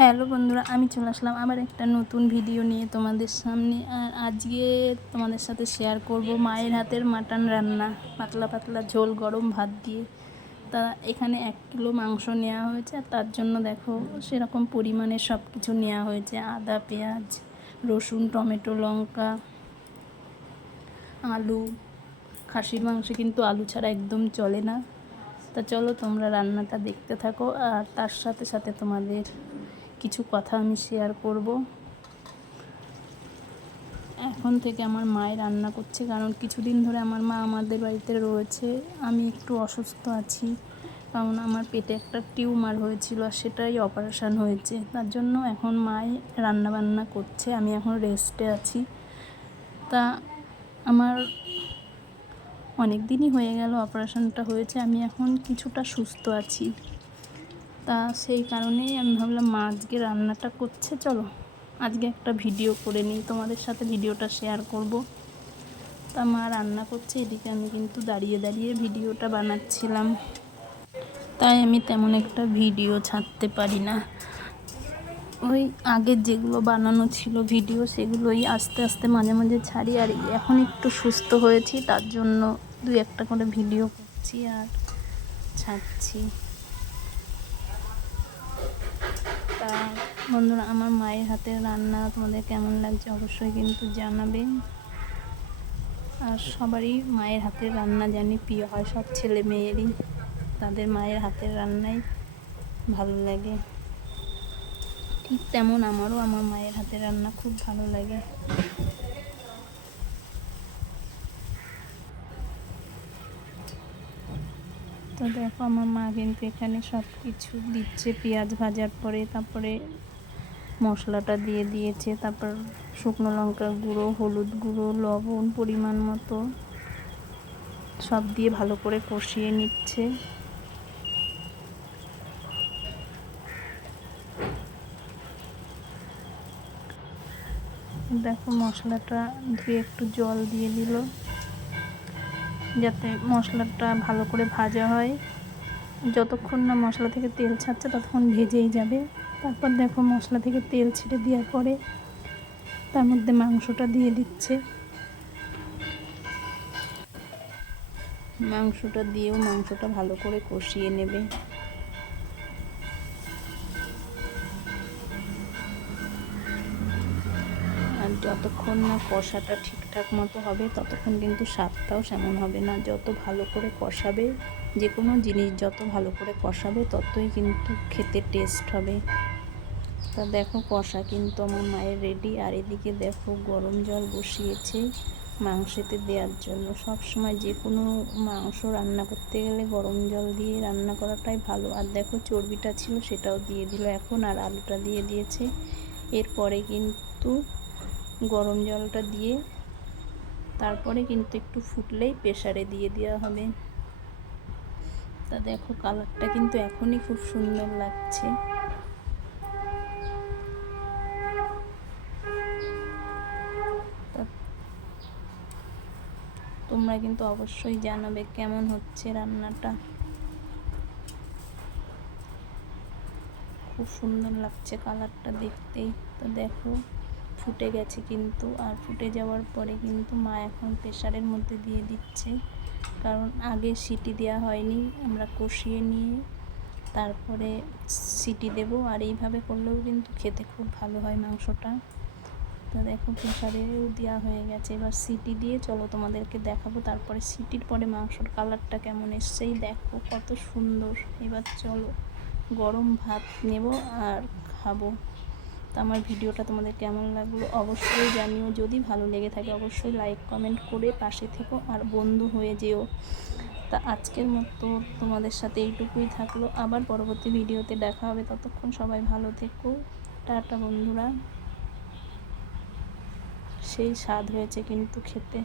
Hello বন্ধুরা, আমি চলে আসলাম আবার একটা নতুন ভিডিও নিয়ে তোমাদের সামনে। আর আজকে তোমাদের সাথে শেয়ার করব মায়ের হাতের মাটন রান্না, পাতলা পাতলা ঝোল গরম ভাত দিয়ে। তা এখানে 1 কিলো মাংস নেওয়া হয়েছে, আর তার জন্য দেখো সেরকম পরিমাণে সব কিছু নেওয়া হয়েছে: আদা, পেঁয়াজ, রসুন, টমেটো, লঙ্কা, আলু। খাসির মাংসে কিন্তু আলু ছাড়া একদম চলে না। তা চলো তোমরা রান্নাটা দেখতে থাকো, আর তার সাথে সাথে তোমাদের কিছু কথা আমি শেয়ার করব। এখন থেকে আমার মায়ের রান্না করছে, কারণ কিছুদিন ধরে আমার মা আমাদের বাড়িতে রয়েছে। আমি একটু অসুস্থ আছি, কারণ আমার পেটে একটা টিউমার হয়েছিল, আর সেটাই অপারেশান হয়েছে। তার জন্য এখন মাই রান্না বান্না করছে, আমি এখন রেস্টে আছি। তা আমার অনেক দিনই হয়ে গেল অপারেশানটা হয়েছে, আমি এখন কিছুটা সুস্থ আছি। তা সেই কারণেই আমি ভাবলাম মা আজকে রান্নাটা করছে, চলো আজকে একটা ভিডিও করে নিই, তোমাদের সাথে ভিডিওটা শেয়ার করব। তা মা রান্না করছে, এদিকে আমি কিন্তু দাঁড়িয়ে দাঁড়িয়ে ভিডিওটা বানাচ্ছিলাম। তাই আমি তেমন একটা ভিডিও ছাড়তে পারি না। ওই আগের যেগুলো বানানো ছিল ভিডিও, সেগুলোই আস্তে আস্তে মাঝে মাঝে ছাড়ি। আর এখন একটু সুস্থ হয়েছি, তার জন্য 2-1টা করে ভিডিও করছি আর ছাড়ছি। তা বন্ধুরা, আমার মায়ের হাতের রান্না তোমাদের কেমন লাগছে অবশ্যই কিন্তু জানাবে। আর সবারই মায়ের হাতের রান্না জানি প্রিয় হয়, সব ছেলে মেয়েরই তাদের মায়ের হাতের রান্নাই ভালো লাগে। ঠিক তেমন আমারও আমার মায়ের হাতের রান্না খুব ভালো লাগে। তো দেখো আমার মা কিন্তু এখানে সব কিছু দিচ্ছে, পেঁয়াজ ভাজার পরে তারপরে মশলাটা দিয়ে দিয়েছে, তারপর শুকনো লঙ্কার গুঁড়ো, হলুদ গুঁড়ো, লবণ পরিমাণ মতো সব দিয়ে ভালো করে কষিয়ে নিচ্ছে। দেখো মশলাটা ধুয়ে একটু জল দিয়ে দিল, যাতে মশলাটা ভালো করে ভাজা হয়। যতক্ষণ না মশলা থেকে তেল ছাড়ছে ততক্ষণ ভেজেই যাবে। তারপর দেখো মশলা থেকে তেল ছেড়ে দেওয়ার পরে তার মধ্যে মাংসটা দিয়ে দিচ্ছে। মাংসটা দিয়েও মাংসটা ভালো করে কষিয়ে নেবে। আর যতক্ষণ না কষাটা ঠিকঠাক মতো হবে ততক্ষণ কিন্তু স্বাদটাও সেমন হবে না। যত ভালো করে কষাবে, যে কোনো জিনিস যত ভালো করে কষাবে ততই কিন্তু খেতে টেস্ট হবে। তা দেখো কষা কিন্তু আমার মায়ের রেডি। আর এদিকে দেখো গরম জল বসিয়েছে মাংসেতে দেওয়ার জন্য। সব সময় যে কোনো মাংস রান্না করতে গেলে গরম জল দিয়ে রান্না করাটাই ভালো। আর দেখো চর্বিটা ছিল সেটাও দিয়ে দিল এখন, আর আলুটা দিয়ে দিয়েছে। এরপরে কিন্তু গরম জলটা দিয়ে তারপরে কিন্তু একটু ফুটলেই প্রেসারে দিয়ে দেওয়া হবে। তা দেখো কালারটা কিন্তু এখনই খুব সুন্দর লাগছে। তোমরা কিন্তু অবশ্যই জানাবে কেমন হচ্ছে রান্নাটা। খুব সুন্দর লাগছে কালারটা দেখতেই। তো দেখো ফুটে গেছে কিন্তু, আর ফুটে যাওয়ার পরে কিন্তু মা এখন প্রেসারের মধ্যে দিয়ে দিচ্ছে, কারণ আগে সিটি দেওয়া হয়নি, আমরা কষিয়ে নিয়ে তারপরে সিটি দেব। আর এইভাবে করলেও কিন্তু খেতে খুব ভালো হয় মাংসটা। তো দেখো প্রেসারেও দেওয়া হয়ে গেছে, এবার সিটি দিয়ে চলো তোমাদেরকে দেখাবো তারপরে সিটির পরে মাংসর কালারটা কেমন এসছেই দেখো কত সুন্দর। এবার চলো গরম ভাত নেব আর খাবো। তো আমার ভিডিওটা তোমাদের কেমন লাগলো অবশ্যই জানিও। যদি ভালো লেগে থাকে অবশ্যই লাইক কমেন্ট করে পাশে থেকো আর বন্ধু হয়ে যেও। তা আজকের মতো তোমাদের সাথে এইটুকুই থাকলো, আবার পরবর্তী ভিডিওতে দেখা হবে। ততক্ষণ সবাই ভালো থেকো, টাটা বন্ধুরা। সেই স্বাদ হয়েছে কিন্তু খেতে।